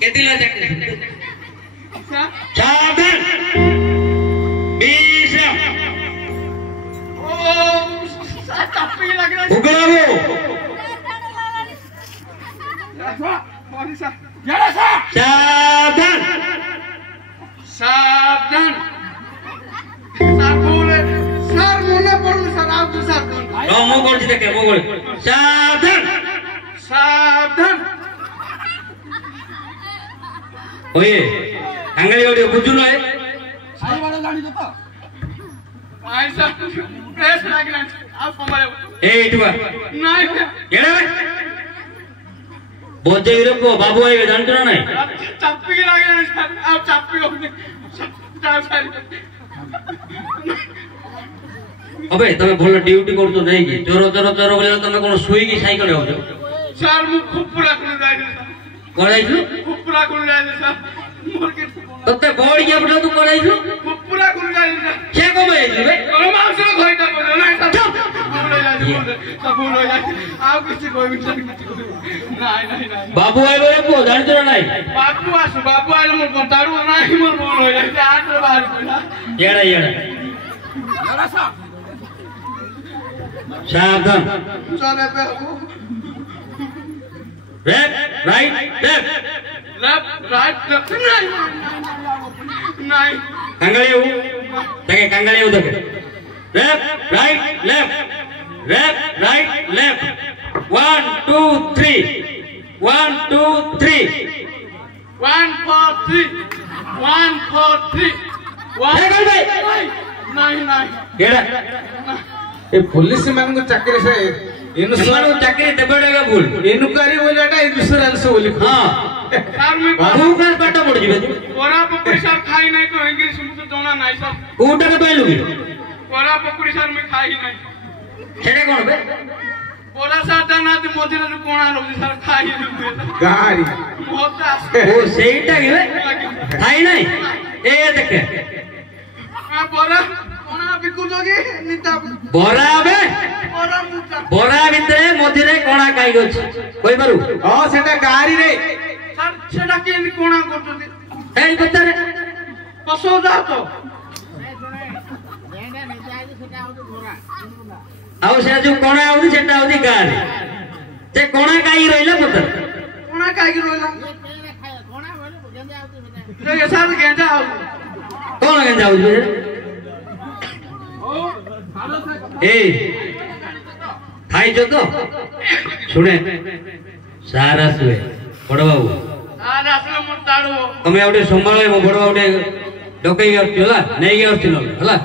केतिला चाकरी साधन 20 चापी लागला उगरावो साधन सावधान सर बोले सर मुन्ना पड़ू सर आप तो सावधान मो करछि देखे मो बोल साधन सावधान ओए अंगली ओडी बुझुनो है साई वाला गाड़ी दो तो आई सर प्रेस लागला आप हमारे ए इटवा नहीं केड़ा बोझे रे को बाबू आएगा जानते ना नहीं चापी लागला सर आप चापी हो सर अबे तमे भलो ड्यूटी करतो नहीं कि चोरो चोरो चोरो बोले तमे कोन सुई की साइकिल हो सर मु खूब पूरा कर जाय सर कराइछु खूब पूरा कर जाय सर मोर के तते बॉडी के पटा तू कराइछु खूब पूरा कर जाय सर के को भाई बे और मां से खोइता बोल ना सर बोल हो जाय आप किसी कोई भी नहीं बाबू आइलो रे को जानते ना नहीं बाबू आइलो मोर बतारू नहीं मोर बोल हो जाय आठ रे बाहर बोला येड़ा जरा सा सावधान चले पे लेफ्ट राइट लेफ्ट राइट नहीं कंगले हो देखे कंगले हो देखे लेफ्ट राइट लेफ्ट 1 2 3 1 2 3 1 4 3 1 4 3 नहीं केड़ा ए पुलिस मान को चाकरी से इनसुआर चाकरी देबड़ेगा भूल इनक्वारी बोलेटा इंश्योरेंस बोली सर मैं बाबू का पाटा पड़ जिबे कोरा पकड़ी सर खाई नहीं तो इंग्लिश मुझे जोना नहीं सर कोटा के पाइलु की कोरा पकड़ी सर मैं खाई नहीं छेड़े कोन बे कोरा साटा ना ते मोदिरा जो कोना रोजी सर खाई नहीं गाड़ी बहुत ओ सेईटा की बे खाई नहीं ए देखे मैं बोरा कोना बिकु जोगी निता बोरा बे बोरा मुचा बोरा भितरे मझिरे कोणा काई गछ कहि पारु हां सेटा गाड़ी रे सर सेटा के कोना करतोती एई पतरे कसो जा तो आउ से जो कोणा आउदी सेटा आउदी गाड़ी से कोणा काई रहिला पतर कोना काई रोइला रे सर गेंजा आउ कोण गेंजा आउदी ए खाइছো তো শুনে সারা শুয়ে বড় বাবু আর আসলে মোর তাড়ো তুমি আউটে সম্ভালে মো বড় আউটে ডকেই আসছিলা নেই গে আসছিল হলা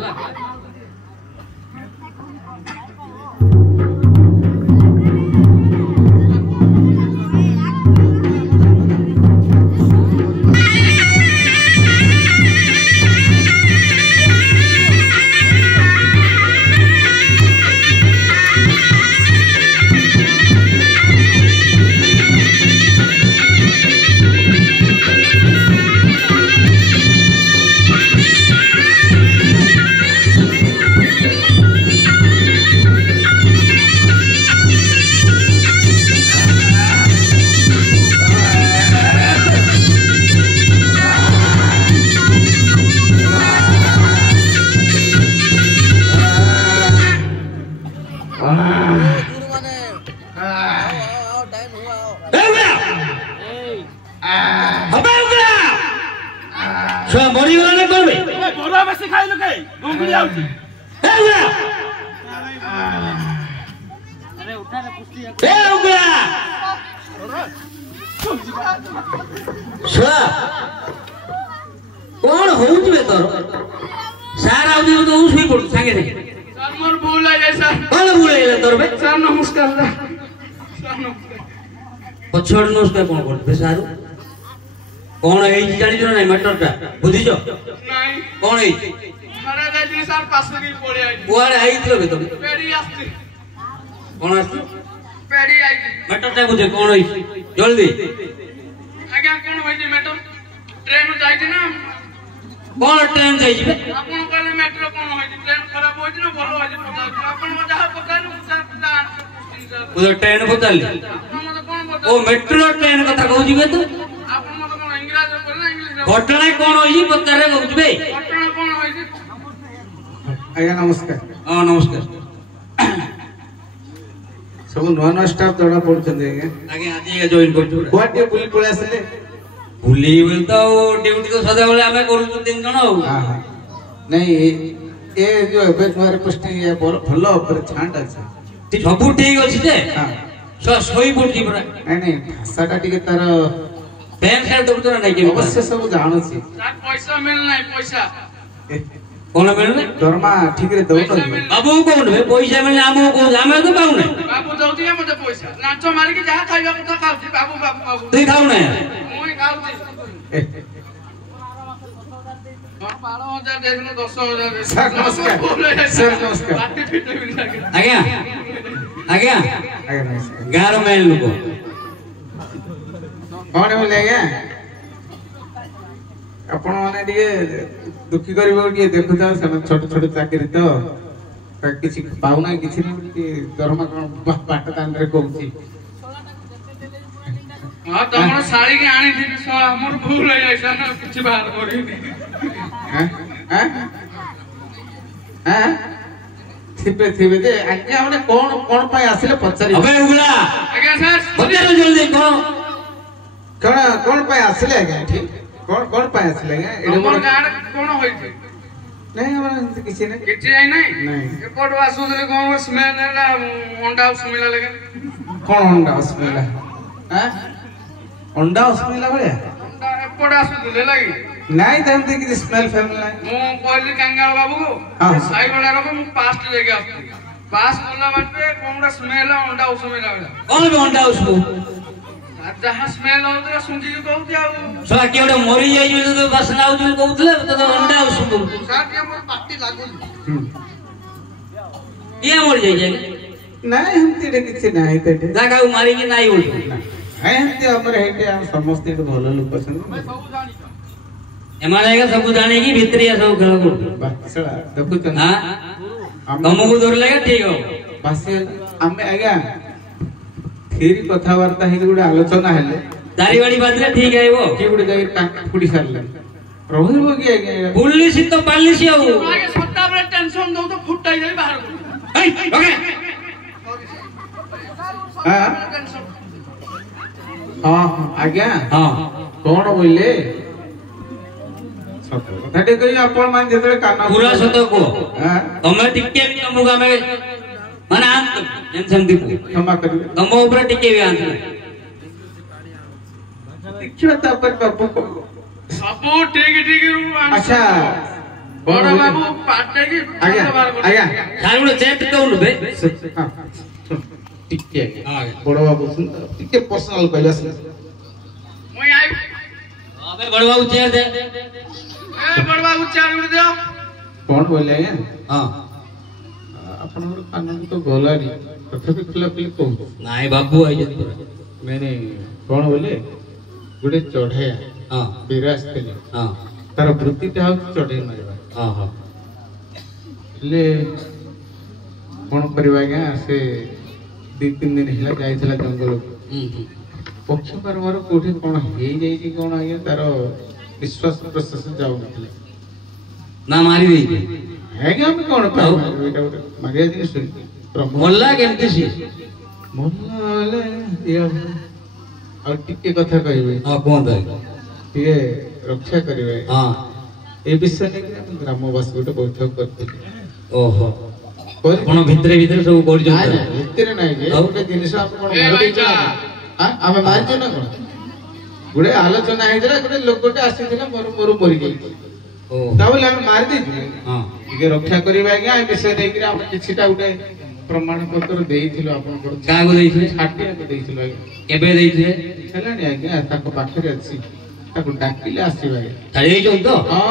कौन होउछ बे तोर सारा आउदी तो सुई पड़ संगे संगे सर मोर भूल है जैसा कौन भूल गेले तोर बे सर नमस्कार सर नमस्कार पछड़ नमस्कार कोन करते सारू कौन है जानि जो नहीं मैटर ता बुझी जो नहीं कौन है खरा जाई सर पास की पड़े आई कुआरे आइथिलो बे तुम पेड़ी आस्ती कौन आस्ती पेड़ी आई मैटर ता बुझे कौन है जल्दी आज्ञा कोन होई मैडम ट्रेन जाई ना कौन ट्रेन जाई बे आपन कहले मेट्रो कोन होई ट्रेन खराब होई ना भलो होई आपन मजा पकानु सर उधर ट्रेन बदल आपन मत कोन बता ओ मेट्रो ट्रेन कथा कहू जिबे तू ঘটনা কোন হইছি পচারে কହୁଛবে ঘটনা কোন হইছে ଆଜ୍ଞା ନମସ୍କାର ହଁ ନମସ୍କାର ସବୁ ନୂଆ ନୂଆ ଷ୍ଟାଫ୍ ଜଣା ପଡୁଛନ୍ତି ଆଜ୍ଞା ଆଜ୍ଞା ଆଜି ଜଏନ୍ କରୁଛୁ କୁଆଡେ ଟିକେ ବୁଲି ପଳେଇ ଆସିଲେ ବୁଲି ବୋଲି ତ ଡ୍ୟୁଟି ତ ସଦାବେଳେ ଆମେ କରୁଛୁ 3 ଜଣ ଆଉ ନାଇଁ ଏ ଯୋଉ ଏବେ ନୂଆରେ ପୋଷ୍ଟିଂ ଭଲ ଉପରେ ଛାଣ୍ଟ ଅଛି ସବୁ ଠିକ ଅଛି ଯେ ଶୋଇ ପଡୁଛି ପୁରା ନାଇଁ ନାଇଁ ଭାଷାଟା ଟିକେ ତାର ପ୍ୟାଣ୍ଟ ସାର୍ଟ ଦଉଛ ନା ନାଇଁ କେମିତି ଅବଶ୍ୟ ସବୁ ଜାଣୁଛି ସାର୍ ପଇସା ମିଳ ନାହିଁ ପଇସା କଣ ମିଳୁନି ଦରମା ଠିକରେ ଦଉନ ବାବୁ କହୁନୁ ପଇସା ମିଳିଲେ ଆମକୁ କହୁଛୁ ଆମେ ତ ପାଉନା ବାବୁ ଦଉଛି ମତେ ପଇସା ନାଚ ମାରିକି ଯାହା ଖାଇବା କଥା ଖାଉଛି ବାବୁ ବାବୁ ବାବୁ ତୁଇ ଖାଉନା ମୁଁ ଖାଉଛି 12,000 ଦେଇଥିଲୁ 10,000 ସାର୍ ନମସ୍କାର ସାର୍ ନମସ୍କାର ପାଟି ଫିଟେଇବି ନା ଆଜ୍ଞା ଆଜ୍ଞା ଆଜ୍ଞା ନମସ୍କାର ଗାଁର ମେନ୍ ଲୋକ କଣ ବୋଲେ ଆଜ୍ଞା ଆପଣ ମାନେ ଟିକେ ଦୁଃଖୀ କରିବ ଟିକେ ଦେଖୁଥାଅ ସେମାନେ ଛୋଟ ଛୋଟ ଚାକିରି ତ କିଛି ପାଉନା କିଛି ନାହିଁ ଟିକେ ଦରମା କଣ ବାଟ ଦାଣ୍ଡରେ କହୁଛି ହଁ ତମର ଶାଳୀକି ଆଣିଥିଲି ଶଳା ମୋର ଭୁଲ ହେଇଯାଇଛି ନା କିଛି ବାହାର କରିନି ଥିବେ ଥିବେ ଯେ ଆଜ୍ଞା ମାନେ କଣ କଣ ପାଇଁ ଆସିଲେ ପଚାରି ଅବେ ଉଗଲା ଆଜ୍ଞା ସାର୍ ପଚାର ଜଲ୍ଦି କଣ କଣ ପାଇଁ ଆସିଲେ ଆଜ୍ଞା ଏଠି କଣ ପାଇଁ ଆସିଲେ ଆଜ୍ଞା ତମର ଗାଁରେ କଣ ହୋଇଛି ନାଇଁ ଆମର ଏମିତି କିଛି ନାହିଁ କିଛି ଯାଇ ନାହିଁ ନାଇଁ ଏପଟୁ ଆସୁଥିଲି କଣ ସ୍ମେଲ ହେଲା ଅଣ୍ଡା ସୁମିଲା ଲାଗେ କଣ ଅଣ୍ଡା ଅସ୍ମିଲା ଅଣ୍ଡା ଅସ୍ମିଲା ଭଳିଆ ଅଣ୍ଡା ଏପଟେ ଆସୁଥିଲେ ଲାଗି ନାଇଁ ସେମିତି କିଛି ସ୍ମେଲ ଫେଲ ନାହିଁ ମୁଁ କହିଲି କାଙ୍ଗାଳ ବାବୁକୁ ସାଇ ଭଳିଆ ରଖ ମୁଁ ପାଷ୍ଟ ଯାଇକି ଆସୁଥିଲି ପାସ୍ କଲା ବାଟରେ କଣ ଗୋଟେ ସ୍ମେଲ ଅଣ୍ଡା ସୁମିଲା ଭଳିଆ କଣ ବି ଅଣ୍ଡା ଉସବୁ ଯାହା ସ୍ମେଲ ହଉଥିଲା ଶୁଙ୍ଘିକି କହୁଛି ଆଉ ଶଳା କିଏ ଗୋଟେ ମରି ଯାଇଛି ତ ବାସ୍ନା ହଉଛି ବୋଲି କହୁଥିଲେ ତ ଅଣ୍ଡା ଉସବୁ ସାର୍ ଟିକେ ମୋର ପାଟି ଲାଗୁନି କିଏ ମରି ଯାଇଛି ନାଇଁ ଏମିତି କିଛି ନାହିଁ ତ ଏଠି ଜାଗାକୁ ମାରିକି ନାଇଁ ବୋଲୁ ଏମିତି ଆମର ଏଇଠି ଆମ ସମସ୍ତେ ଏଠି ଭଲ ଲୋକ ଅଛନ୍ତି ସବୁ ଜାଣିଛ ଏମାନେ ଆଜ୍ଞା ସବୁ ଜାଣିକି ଭିତରିଆ ସବୁ ଖେଳ କରୁଛୁ ବାସଳା ଦେଖୁଛନ୍ତି ହଁ ତମକୁ ଧରିଲେ ଠିକ ହବ ବାସି ଆମେ ଆଜ୍ଞା ଫେରି କଥାବାର୍ତ୍ତା ହେଇକି ଗୋଟେ ଆଲୋଚନା ହେଲେ ଦାରିବାଡି ବାଜିଲେ ଠିକ ଆଇବ କିଏ ଗୋଟେ ଯାଇକି ଟାଙ୍କା ଫୁଡି ସାରିଲେ ରହିବ କି ଆଜ୍ଞା ପୁଲିସ ତ ପାଲିସି ଆଉ ଆଗେ ସଦାବେଳେ ଟେନସନ ଦଉ ତ ଫୁଟାଇ ଯାଇ ବାହାର କରୁ ହେଇ, ଓକେ। ହଁ ଆଜ୍ଞା ହଁ କଣ ବୋଇଲେ ସତ କଥାଟେ କହି ଆପଣ ମାନେ ଯେତେବେଳେ କାନ ପୁରା ସତ କୁହ ହଁ, ତମେ ଟିକେ ବି ତମକୁ ଆମେ ମାନେ ଆନ୍ତ ସେମିତି କୁହ କ୍ଷମା କରିବେ ତମ ଉପରେ ଟିକେ ବି ଆନ୍ତ ଦେଖିବା ତାପରେ ବାବୁ ସବୁ ଠିକ ଠିକ ଆଚ୍ଛା ବଡ ବାବୁ ପାଟେକି ଆଜ୍ଞା ଆଜ୍ଞା ସାର୍ ଗୋଟେ ଚେଟ୍ ଦଉନୁ ବେ ଟିକେ ହଁ ବଡ ବାବୁ ଟିକେ ପର୍ସନାଲ କହିଲା ମୁଁ ଆଇ अबे बड़ बाबू चेयर दे ଏ ବଡ ବାବୁ ଚାର ଉଡି ଦିଅ କଣ କହିଲେ ଆଜ୍ଞା हां ଆପଣଙ୍କର କାନ ତ ଗଲାନି ତଥାପି ଖୋଲା ଖୋଲି କହୁଛୁ ନାଇଁ ବାबू ଆଇ जत ମାନେ କଣ ବୋଲେ ଗୋଟେ ଚଢେୟା हां ବିରାଜ ଥିଲେ हां ତାର ବୃତ୍ତିଟା ହଉଛି ଚଢେଇ ମାରିବା हां हां ହେଲେ କଣ କରିବା ଆଜ୍ଞା ସେ 2-3 ଦିନ ହେଲା ଯାଇଥିଲା ଜଙ୍ଗଲକୁ ପକ୍ଷ କାରବାର କୋଉଠି କଣ ହେଇଯାଇଛି କଣ ଆଜ୍ଞା ତାର ବିଶ୍ୱାସ ପ୍ରଶ୍ୱାସ ଯାଉନଥିଲା ना मारी दी ଆଜ୍ଞା ଆମେ କଣ ପାଇଁ ମାରିବୁ? ଏଇଟା ଗୋଟେ ମାରିବା ଜିନିଷ ପ୍ରଭୁ मोल्ला केमती सी ମଲେ ଆଉ ଟିକେ କଥା କହିବେ हां कौन था ଟିକେ ରକ୍ଷା କରିବେ हां ଏ ବିଷୟ ନେଇକି ଆମେ ଗ୍ରାମବାସୀ ଗୋଟେ ବୈଠକ କରିଥିଲୁ ओहो ଆପଣ ଭିତରେ ଭିତରେ ସବୁ ପଡି ନାଇଁ ଯାଉଛନ୍ତି ନାଇଁ, ଭିତରେ ନାଇଁ ଯେ ଗୋଟେ ଜିନିଷ ଆମେ କଣ ଏ ମାରିଦେଇଛୁ ନା ଭାଇଟା। କଣ? ଆମେ ମାରିଛୁ ନା କଣ ଗୋଟେ ଆଲୋଚନା ହେଇଥିଲା ଗୋଟେ ଲୋକଟେ ଆସିଥିଲା ମୋର ମରିଯାଇଛି ओ ତା ବୋଲି ଆମେ ମାରିଦେଇଛୁ हां ଟିକେ ରକ୍ଷା କରିବା ଆଜ୍ଞା ଏ ବିଷୟ ନେଇକି ଆମେ କିଛିଟା ଗୋଟେ ପ୍ରମାଣ ପତ୍ର ଦେଇଥିଲୁ ଆପଣଙ୍କର କାହାକୁ ଦେଇଥିଲେ ଛାଟିଆକୁ ଦେଇଥିଲୁ ଆଜ୍ଞା କେବେ ଦେଇଥିଲେ ହେଲାଣି ଆଜ୍ଞା ତାଙ୍କ ପାଖରେ ଅଛି ତାକୁ ଡାକିଲେ ଆସିବ ଆଜ୍ଞା ଛାଡି ଦେଇଛନ୍ତି ତ ହଁ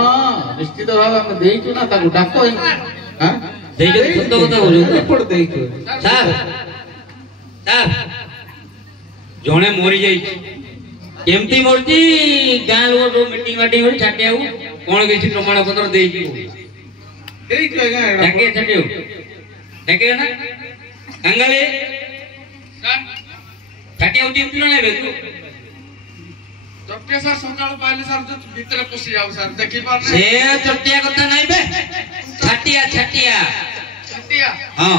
ନିଶ୍ଚିତ ଭାବେ ଆମେ ଦେଇଛୁ ନା ତାକୁ ଡାକ ହଁ ଦେଇଛୁ ସତ କଥା କହୁଛୁ ତ? ରିପୋର୍ଟ ଦେଇଛୁ ସାର୍ ସାର୍ ଜଣେ ମରି ଯାଇଛି କେମିତି ମରିଛି ଗାଁ ଲୋକ ସବୁ ମିଟିଂ ମାଟିଂ କରି ଛାଟିଆକୁ କଣ କିଛି ପ୍ରମାଣ ପତ୍ର ଦେଇଛି ଦେଇଛୁ ଆଜ୍ଞା ଡାକିଏ ଛାଟିଆକୁ ଡାକିଏ ନା କାଙ୍ଗାଳି ଛାଟିଆକୁ ଚିନ୍ତୁ ନା ନେବେ ତୁ ତ चट्टिया सर सकाळ पाइले सर जो भीतर पसी जाऊ सर देखि पार से चट्टिया कथा नहीं बे छाटिया छाटिया छटिया हां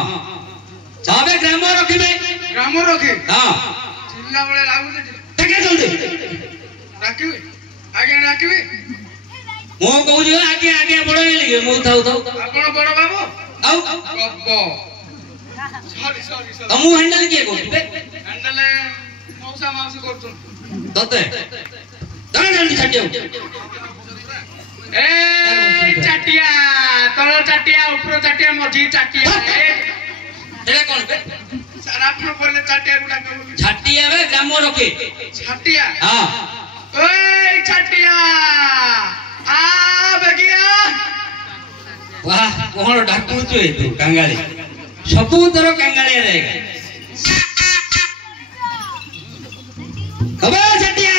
जाबे ग्राम रखिबे हां जिल्ला बळे लागु देखे जल्दी राखिबे आगे राखिबे मो कहू जे आगे आगे बड़ गेली मो थाउ थाउ आपण बड़ बाबू आउ गप्पो सॉरी तमु हैंडल के कोबे हैंडल मौसा माउसी करतु तते तने जल्दी छाटियो ए चटिया तळ चटिया ऊपर चटिया मझी चटिया एरे कोन बे सर आपन बोले चटिया गुडा के छाटिया बे ग्राम रखे छटिया हां ओए छटिया आ बगिया वाह कोन डाकू छु ए तू कांगाली सबूतर कांगाली रहेगा कबे छटिया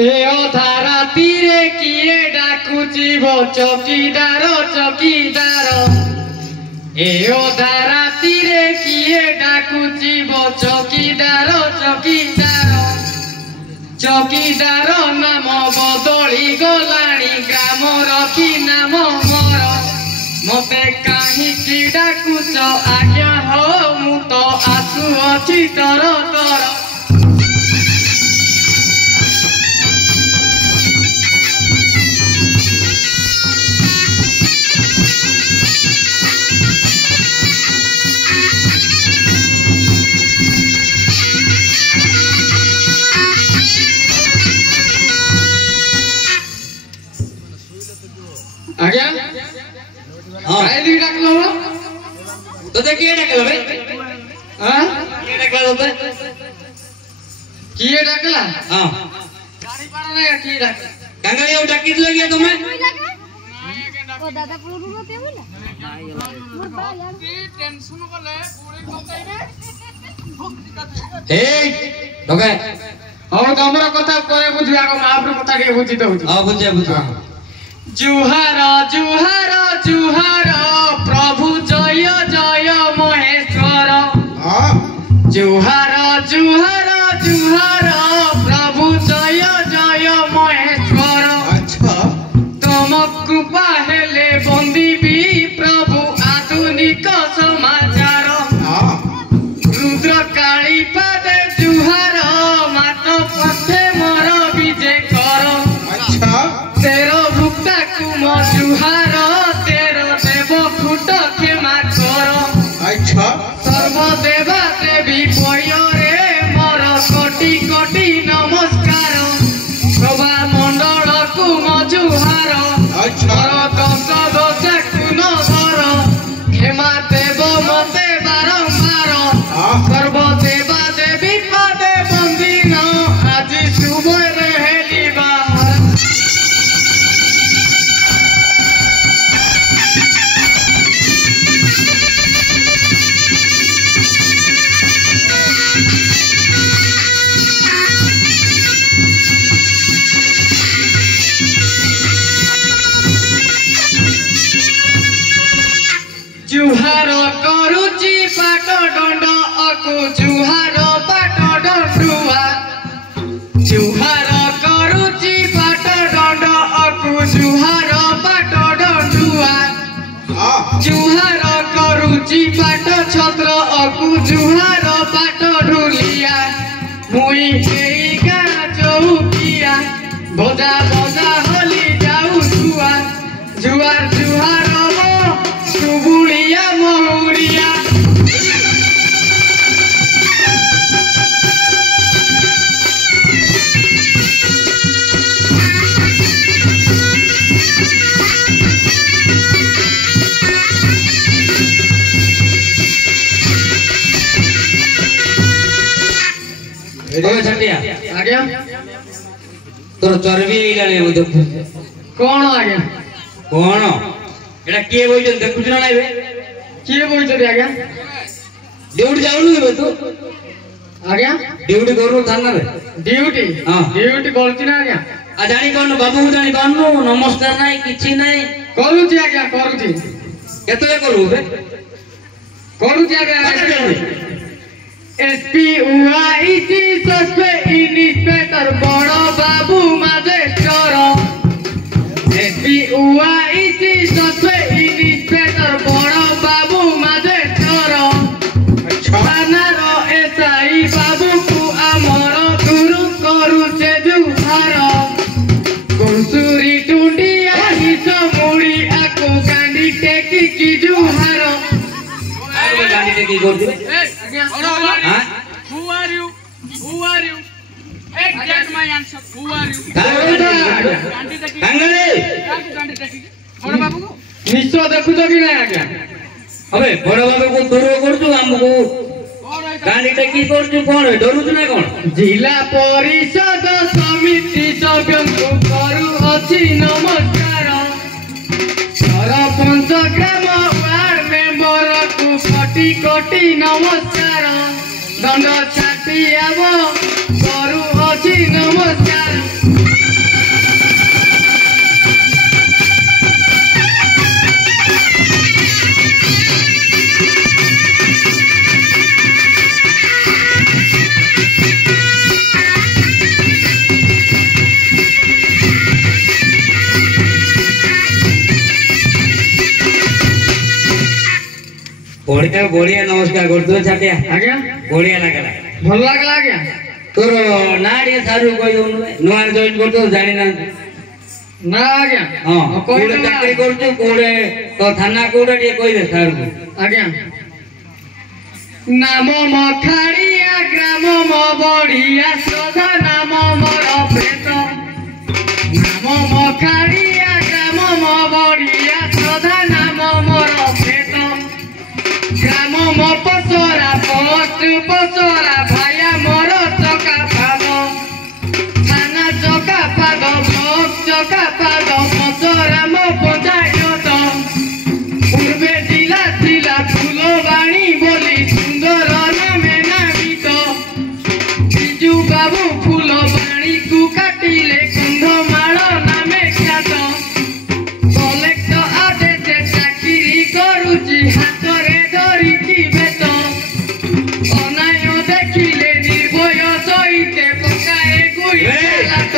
ए धारा तीरे किए डाकुचीब चौकीदार चौकीदार ए धारा तीरे किए डाकुचीब चौकीदार चौकीदार चौकीदार नाम बदली गलाणी ग्राम रखी नाम मोर मते काहींकि डाकुच आज्ञा हो मु तो आसुअछि तर तर आज्ञा हां कायली डाकलो तो देखिए डाकलो बे हां के डाकलो बे किए डाकला हां गाड़ी पाड़ा नहीं की डाक कांगाली और डाकी लगी तुम्हें ओ दादा पुरु होते होला मोर बा यार की टेंशन बोले पूरी ए डगे और हमरा कथा करे बुझिया को महाप्रभु कथा के बुझी तो हां बुझे बुझे जुहार जुहार जुहार प्रभु जय जय महेश्वर जुहार जुहार जुहार प्रभु जय जय महेश्वर अच्छा तुम कृपा हेले बंदीबी प्रभु आधुनिक समाचार रुद्र काली पादे जुहार मात पथे मोर विजय कर अच्छा तेरो भुक्ता कुम जुहार तेरो देव फुट क्षमा कर अच्छा सर्वदेवा देवी पयरे मोर कोटि कोटि नमस्कार प्रभा मंडल कुम जुहार अच्छा मोर दश दश कुन धर क्षमा देव मते बारंबार सर्वदेवा देवी पदे बंदिन आज शुभ हेली बाहर जुहार करुची पाट दंड अकु जुहार पाट दंडुआ जुहार करुची पाट दंड अकु जुहार पाट दंडुआ जुहार करुची पाट छत्र अकु जुहार पाट ढुलिया मुई एई गाँ चौकिया बजा बजा होली ओए छटिया आज्ञा तोर चर्बी आइलाने मु देखु कौन आज्ञा कोन एटा के बोइछ देखुछ ना नाइ बे किए बोलते आज्ञा ड्यूटी जाउनु बे तू आज्ञा ड्यूटी करू थाना रे ड्यूटी हाँ। ड्यूटी करती ना आज्ञा आ जानी कोन बाबू को जानी कोन नमस्कार नाइ किछि नाइ करूची आज्ञा करूची केतले करू बे करूची आज्ञा एसपी उआईसी सस्पे इन्स्पेक्टर बड़ बाबू माजेस्टर एसपी उआईसी सस्पे इन्स्पेक्टर बड़ बाबू माजेस्टर थानार एसआई बाबू को आमर गुरु करू से जुहार कुसुरी टुंडिया हिस मुड़ी आकु गांडी टेकी की जुहार आरो गाड़ी टेकी करदे हां Who are you? Who are you? Exact my answer. Who are you? Kangle बड़ बाबू को निश्चय देखु तो कि नहीं आज्ञा अबे बड़ बाबू को दूर करछु हमको गाड़ी टेकी करछु कोन डरुछ ना कोन जिला परिषद समिति सभ्यଙ୍କୁ करू अछि नमस्कार सरपंच ग्राम वार्ड मेंबर को कोटि कोटि नमस्कार दंड छाटी आव करू अछि नमस्कार बढ़िया बढ़िया नमस्कार करतो छाटिया आज्ञा बढ़िया लागला भल लागला आज्ञा तोर नाड़ी सारू कोइ नुआ जॉइन करतो जानि ना ना आज्ञा हां कोई कोडे चाकरी करतो कोडे तो थाना कोडे टे कोइ दे सारू को आज्ञा नाम मखाड़िया ग्राम म बढ़िया सदा नाम मोर प्रेत नाम मखाड़िया ग्राम म बढ़िया सदा नाम मोर प्रेत ग्राम म पसरा पोस्ट पसरा भाया मोर चका पाद थाना चका पाद ब्लॉक चका पाद पसरा म पंचायत पूर्वे जिला जिला फुलबाणी बोली सुंदर नामे नामित बिजू बाबू फुलबाणी को काटिले कंधमाल नामे ख्यात कलेक्टर आदेश चाकरी करूची हातरे धरिकी बेत अनाय देखिले निर्भय सहिते पकाए गुई लात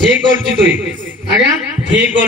ठीक करछु तुई आज्ञा ठीक कर